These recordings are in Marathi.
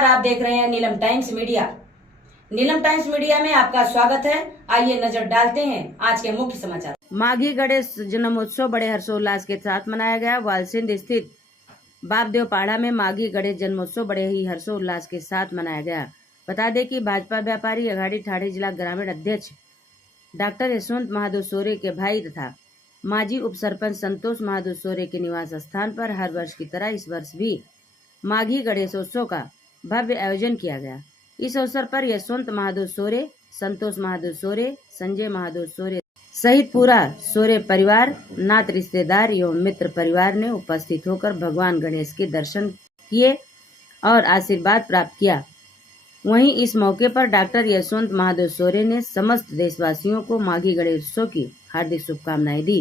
नमस्कार, आप देख रहे हैं Neelam times media. Neelam times media में आपका स्वागत है। आइए नजर डालते हैं आज के मुख्य समाचार। माघी गणेश जन्मोत्सव बड़े हर्षोल्लास के साथ मनाया गया। वालसिंद स्थित बापदेव पहाड़ा में माघी गणेश जन्मोत्सव बड़े ही हर्षोल्लास के साथ मनाया गया। बता दें कि भाजपा व्यापारी अघाड़ी ठाणे जिला ग्रामीण अध्यक्ष डॉक्टर यशवंत महादेव सोरे के भाई तथा माजी उप सरपंच संतोष महादेव सोरे के निवास स्थान पर हर वर्ष की तरह इस वर्ष भी माघी गणेशोत्सव का भव्य आयोजन किया गया। इस अवसर पर यशवंत महादेव सोरे, संतोष महादेव सोरे, संजय महादेव सोरे सहित पूरा सोरे परिवार, नात रिश्तेदार एवं मित्र परिवार ने उपस्थित होकर भगवान गणेश के दर्शन किए और आशीर्वाद प्राप्त किया। वहीं इस मौके पर डॉक्टर यशवंत महादेव सोरे ने समस्त देशवासियों को माघी गणेशोत्सव की हार्दिक शुभकामनाएं दी।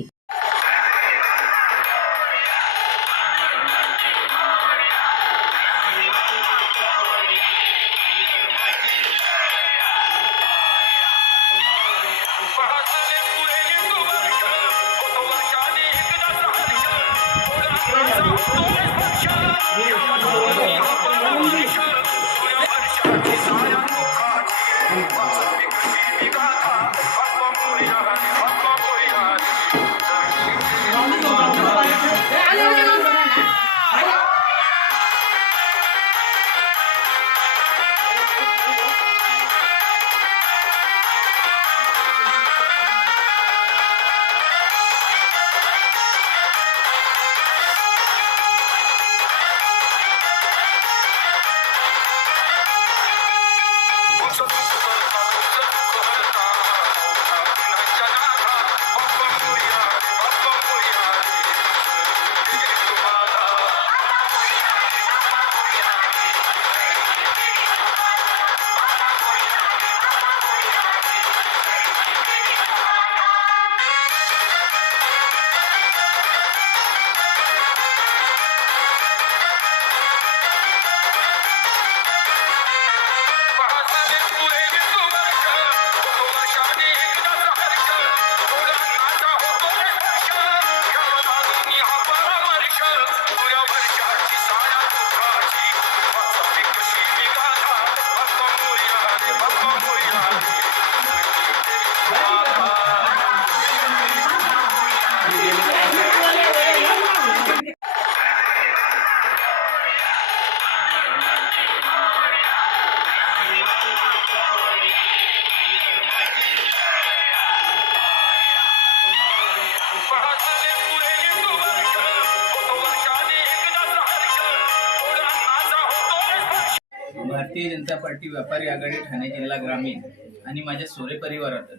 भारतीय जनता पार्टी व्यापारी आघाडी ठाणे जिल्हा ग्रामीण आणि माझ्या सोरे परिवारात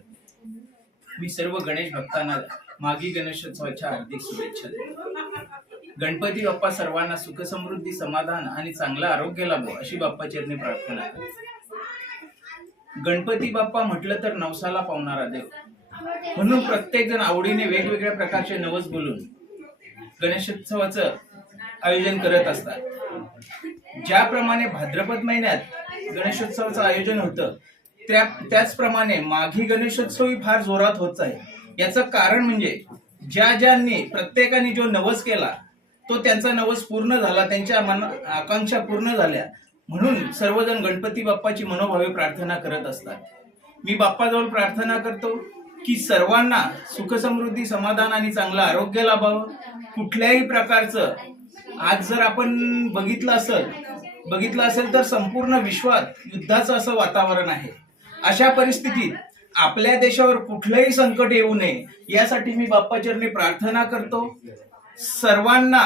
मी सर्व गणेश भक्तांना माघी गणेशोत्सवाच्या हार्दिक शुभेच्छा देतो। गणपती बाप्पा सर्वांना सुख समृद्धी, समाधान आणि चांगलं आरोग्य लाभो अशी बाप्पाचरणी प्रार्थना करतो। गणपती बाप्पा म्हटलं तर नवसाला पावणारा देव, म्हणून प्रत्येक जण आवडीने वेगवेगळ्या प्रकारचे नवस बोलून गणेशोत्सवाचं आयोजन करत असतात। ज्याप्रमाणे भाद्रपद महिन्यात गणेशोत्सवाचं आयोजन होतं त्याचप्रमाणे माघी गणेशोत्सवही फार जोरात होत आहे। याचं कारण म्हणजे ज्यांनी प्रत्येकाने जो नवस केला तो त्यांचा नवस पूर्ण झाला, त्यांच्या आकांक्षा पूर्ण झाल्या, म्हणून सर्वजण गणपती बाप्पाची मनोभावे प्रार्थना करत असतात। मी बाप्पाजवळ प्रार्थना करतो की सर्वांना सुख समृद्धी, समाधान आणि चांगलं आरोग्य लाभावं। कुठल्याही प्रकारचं आज जर आपण बघितलं असेल तर संपूर्ण विश्वात युद्धाचं असं वातावरण आहे। अशा परिस्थितीत आपल्या देशावर कुठलंही संकट येऊ नये यासाठी मी बाप्पाचरणी प्रार्थना करतो। सर्वांना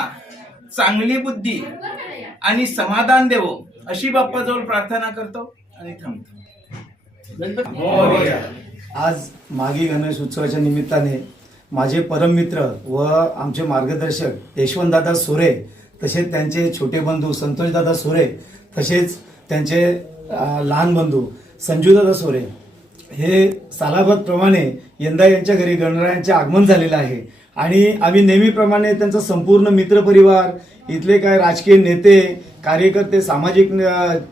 चांगली बुद्धी आणि समाधान देवो अशी बाप्पाजवळ प्रार्थना करतो आणि थांबतो। आज माघी गणेश उत्सवाच्या निमित्ताने माझे परममित्र व आमचे मार्गदर्शक यशवंतदादा सोरे, तसेच त्यांचे छोटे बंधू संतोषदादा सोरे, तसेच त्यांचे लहान बंधू संजूदादा सोरे हे सालाबादप्रमाणे यंदा यांच्या घरी गणरायांचे आगमन झालेलं आहे आणि आम्ही नेहमीप्रमाणे त्यांचा संपूर्ण मित्रपरिवार, इथले काय राजकीय नेते, कार्यकर्ते, सामाजिक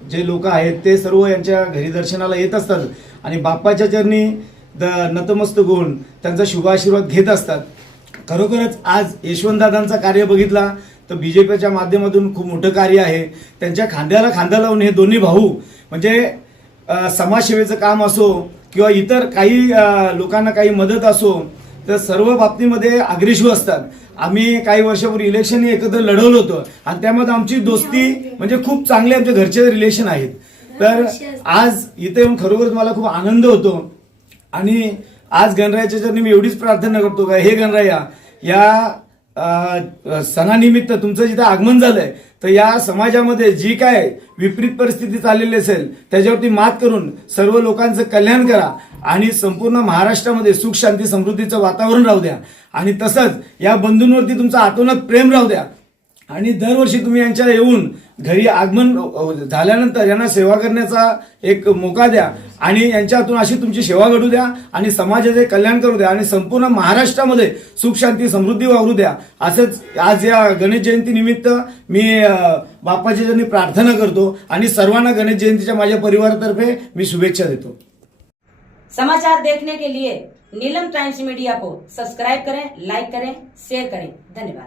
जे लोक आहेत ते सर्व यांच्या घरी दर्शनाला येत असतात आणि बाप्पाच्या चरणी नतमस्तक होऊन त्यांचा शुभ आशीर्वाद घेत असतात। खरोखरच आज यशवंतदादांचा कार्य बघितला तर बीजेपीच्या माध्यमातून खूप मोठं कार्य आहे. त्यांच्या खांद्याला खांदा लावून हे दोन्ही भाऊ म्हणजे समाजसेवेचं काम असो किंवा इतर काही लोकांना काही मदत असो तर सर्व बाबतीमध्ये अग्रेसू असतात. आम्ही काही वर्षापूर्वी इलेक्शन एकत्र लढवलं होतं आणि त्यामध्ये आमची दोस्ती म्हणजे खूप चांगले आमच्या घरचे रिलेशन आहेत. तर आज इथे येऊन खरोखरच मला खूप आनंद होतो आणि आज गणरायाच्या चरणी मी एवढीच प्रार्थना करतो का हे गणराया या सणानिमित्त तुमचं जिथं आगमन झालंय तर या समाजामध्ये जी काय विपरीत परिस्थिती चाललेली असेल त्याच्यावरती मात करून सर्व लोकांचं कल्याण करा आणि संपूर्ण महाराष्ट्रामध्ये सुख शांती समृद्धीचं वातावरण राहू द्या आणि तसंच या बंधूंवरती तुमचं आतोनात प्रेम राहू द्या आणि दरवर्षी तुम्ही यांच्या येऊन घरी आगमन झाल्यानंतर यांना सेवा करण्याचा एक मोका द्या आणि यांच्या हातून अशी तुमची सेवा घडू द्या आणि समाजाचे कल्याण करू द्या आणि संपूर्ण महाराष्ट्रामध्ये सुख शांती समृद्धी वावरू द्या. असंच आज या गणेश जयंती निमित्त मी बाप्पाच्या चरणी प्रार्थना करतो आणि सर्वांना गणेश जयंतीच्या माझ्या परिवारातर्फे मी शुभेच्छा देतो. समाचार देखने के लिए नीलम टाइम्स मीडिया को सब्सक्राइब करें, लाइक करें, शेयर करें. धन्यवाद.